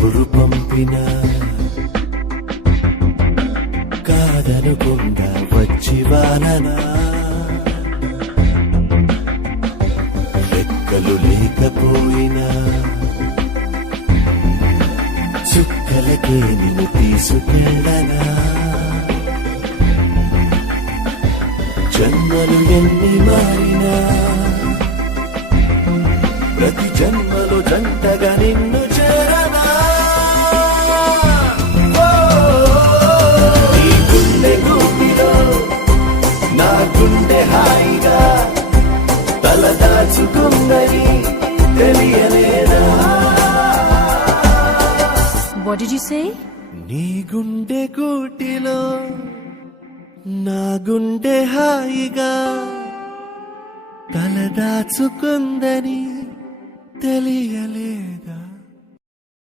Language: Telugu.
కబురు పంపిన కాదనుకుండా వచ్చి వాననా రెక్కలు లేకపోయినా చుక్కలకే నిన్ను తీసుకెళ్ళనా జన్మలు ఎన్ని మారినా ప్రతి జన్మలో జంటగా నిన్ను చేరనా నీ గుండె గూపిలో నా గుండె హాయిగా తలదాచుకుందని తెలియలేదా. What did you say? నీ గుండె గూటిలో నా గుండె హాయిగా తలదాచుకుందని తెలియలేదు.